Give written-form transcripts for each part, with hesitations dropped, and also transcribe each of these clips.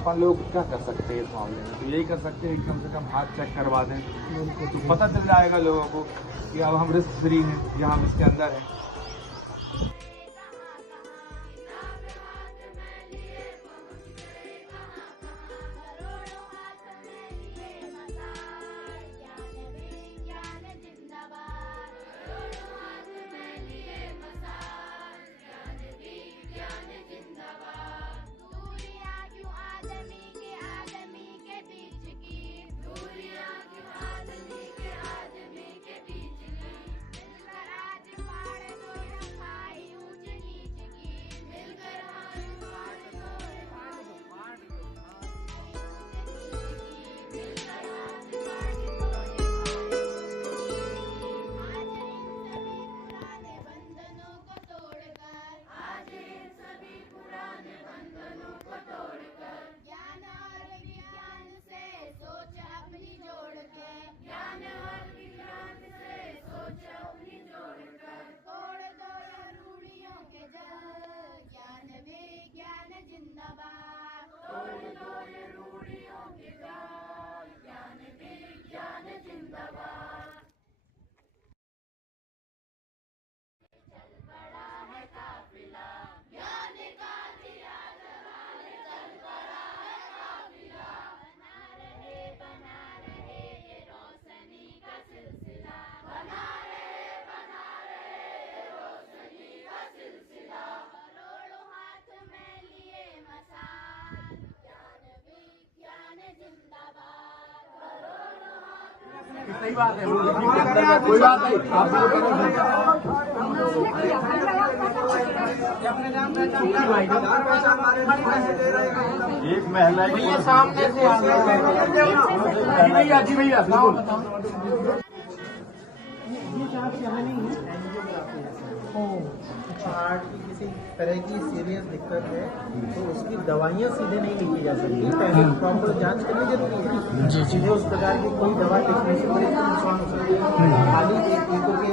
अपन लोग क्या कर सकते हैं इस मामले में? तो यही कर सकते हैं कि कम से कम हाथ चेक करवा दें, तो पता चल जाएगा लोगों को कि अब हम रिस्क फ्री हैं या हम इसके अंदर हैं। सही बात है, कोई बात नहीं, आप एक महिला भैया सामने से भैया जी भैया हार्ट की किसी तरह की सीरियस दिक्कत है तो उसकी दवाइयाँ सीधे नहीं लिखी जा सकती, पहले प्रॉपर जांच करनी जरूरी है। सीधे उस प्रकार की कोई दवा लिखने से बड़े नुकसान हो सकते हैं। खाली एक ईको के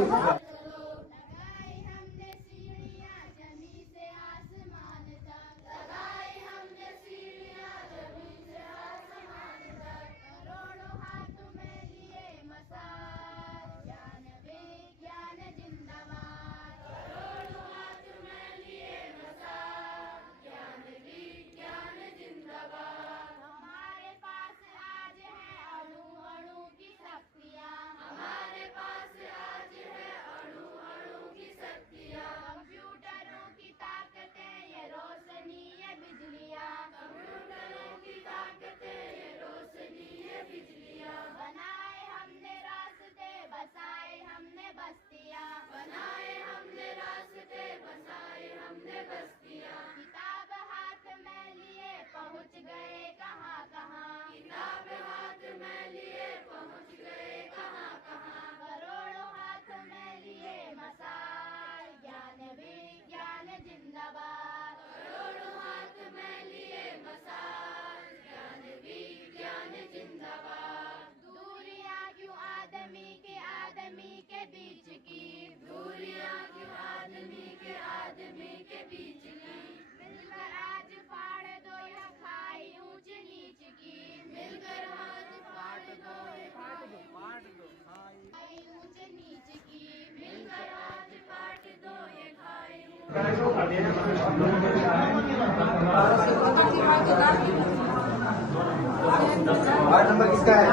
वार्ड नंबर किसका है?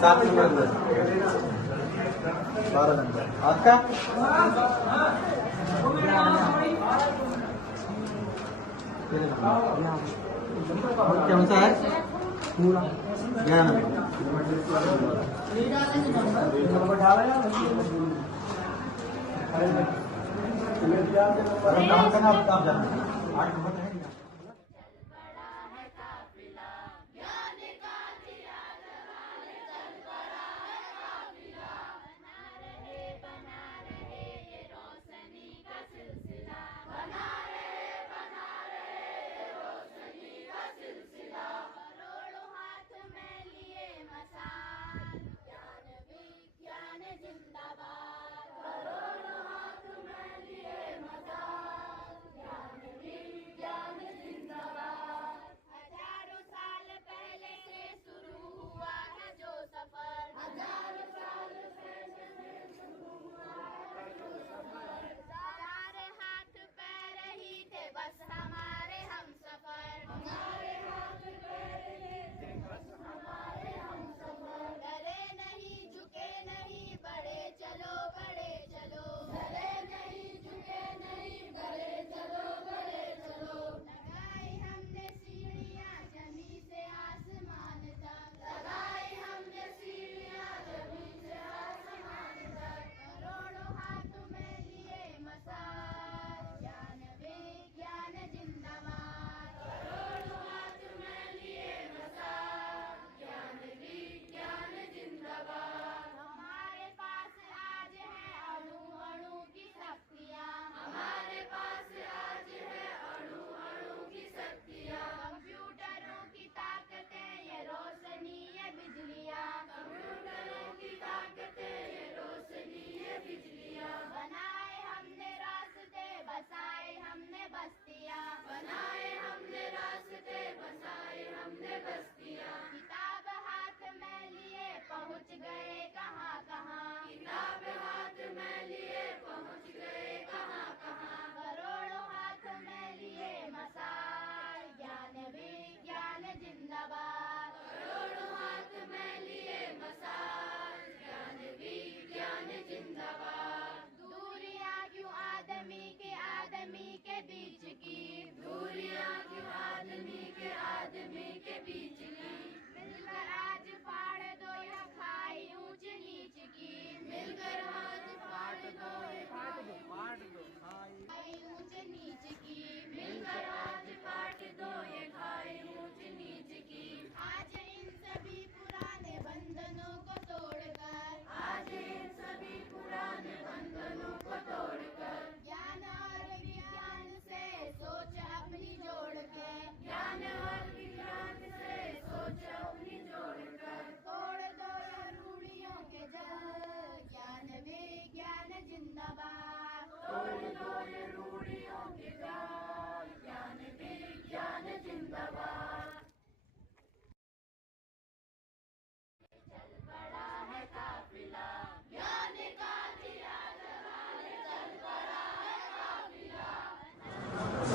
7 नंबर 12 नंबर आपका? कौन सा है? 11 नंबर। आप जानते हैं 8 नंबर है।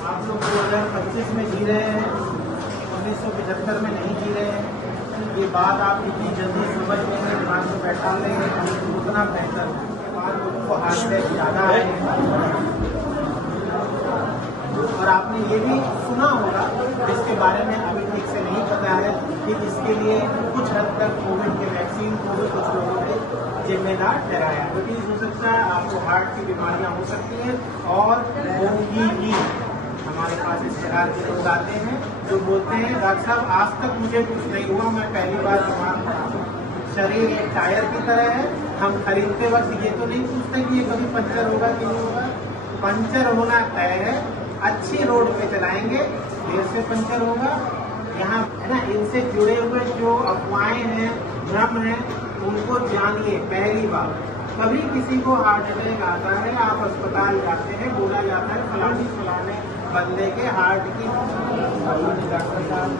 आप लोग 2025 में जी रहे हैं, 1975 में नहीं जी रहे हैं। ये बात आप इतनी जल्दी समझ लेंगे, दिमाग में बैठा लेंगे, उतना बेहतर है। आज लोगों को हार्ट अटैक ज़्यादा है। और आपने ये भी सुना होगा, जिसके बारे में अभी ठीक से नहीं पता है, कि इसके लिए कुछ हद तक कोविड के वैक्सीन को भी कुछ लोगों ने जिम्मेदार ठहराया। डायबिटीज हो सकता है, आपको हार्ट की बीमारियां हो सकती हैं और होंगी ही। हमारे पास इस प्रकार के लोग आते हैं जो बोलते हैं डॉक्टर साहब आज तक मुझे कुछ नहीं हुआ, मैं पहली बार बीमार पड़ा। शरीर एक टायर की तरह है, हम खरीदते वक्त ये तो नहीं पूछते कि ये कभी पंचर होगा कि नहीं होगा। पंचर होना तय है, अच्छी रोड पे चलाएंगे, देर से पंचर होगा। यहाँ है ना, इनसे जुड़े हुए जो अफवाहें हैं, भ्रम है, उनको जानिए। पहली बार कभी किसी को हार्ट अटैक आता है, आप अस्पताल जाते हैं, बोला जाता है फलाने बंदे के हार्ट की डॉक्टर साहब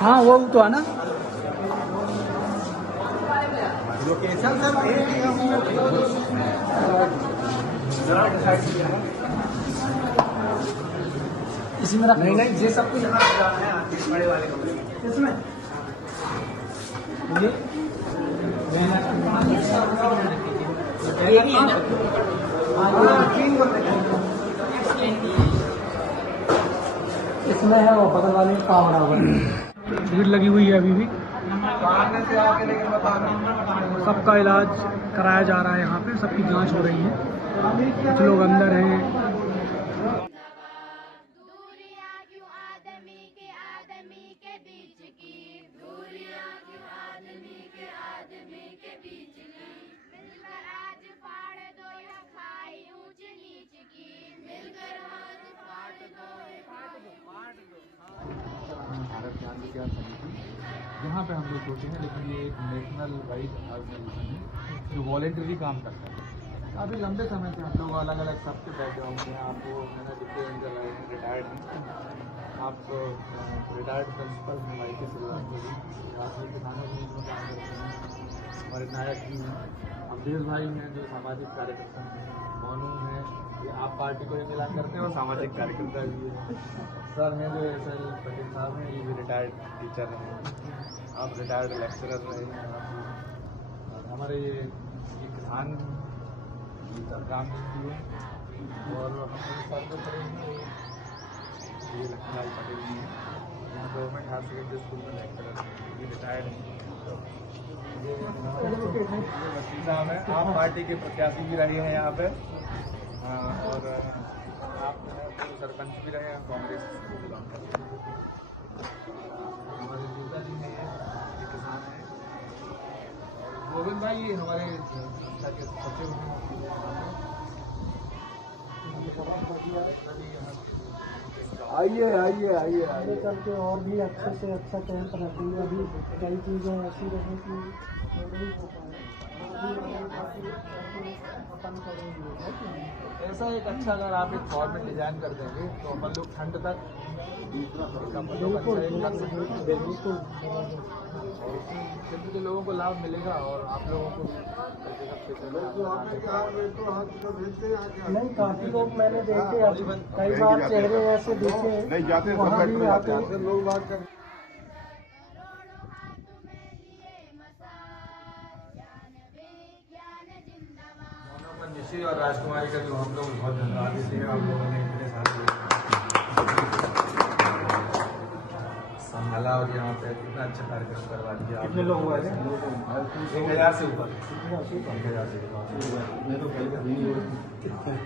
हाँ वो तो है ना। लोकेशन सर इसी में नहीं ये सब कुछ यहाँ है, बड़े वाले कमरे इसमें इसमें है वो बगल वाले कावड़ा भीड़ लगी हुई है अभी भी। सबका इलाज कराया जा रहा है यहाँ पे, सबकी जांच हो रही है, कुछ लोग अंदर हैं। यहाँ पे हम लोग सोचे हैं, लेकिन ये एक नेशनल वाइड ऑर्गेनाइजेशन है जो वॉलेंटरी काम करता है। काफ़ी लंबे समय से हम लोग अलग अलग सबके बैकग्राउंड में, आपको मैंने डिप्लोमा रिटायर्ड हैं, आप रिटायर्ड प्रिंसिपल में वाई के शुरुआत करी, आप किसानों में काम करते हैं, हमारे नायक जी हैं, अवधेश भाई हैं जो सामाजिक कार्यकर्ता हैं, मोनू हैं, ये आप पार्टी को ही मिलान करते हैं और सामाजिक कार्यकर्ता भी है। सर हैं जो SL पटेल साहब हैं, ये भी रिटायर्ड टीचर हैं, आप रिटायर्ड लेक्चरर रहे हैं आप। और हमारे ये किसान राम जी हैं, और हमारे सर को खड़े हैं ये लक्ष्मीलाल पटेल जी हैं, यहाँ गवर्नमेंट हायर सेकेंडरी स्कूल में लेक्चरर हैं, ये रिटायर्ड हैं। वकील साहब हैं, आप पार्टी के प्रत्याशी भी रहे हैं यहाँ पे, और आप सरपंच भी रहे हैं कांग्रेस को बिलोंग करते हैं। हमारे नेता जी हैं, ये किसान हैं, और गोविंद भाई ये हमारे संस्था के सचिव हैं। आइए आइए आइए आइए चल के और भी अच्छे से अच्छा कैंप रखेंगे। अभी कई चीज़ें ऐसी रही कि नहीं हो पाए, अपन करेंगे। ऐसा एक अच्छा अगर आप एक फॉर्मेट डिजाइन कर देंगे तो अपन लोग ठंड तक बिल्कुल लोगों को लाभ मिलेगा और आप लोगों को नहीं, काफी लोग मैंने देखे, कई बार चेहरे ऐसे देखे नहीं जाते, वहाँ भी आते हैं लोग बात कर। और राजकुमारी का जो हम लोग बहुत धन्यवाद देते हैं, आप लोगों ने इतने सारे संभाला और यहाँ पे इतना अच्छा कार्यक्रम करवा दिया। कितने लोग हुए थे? 1000 से ऊपर 1000 से ऊपर।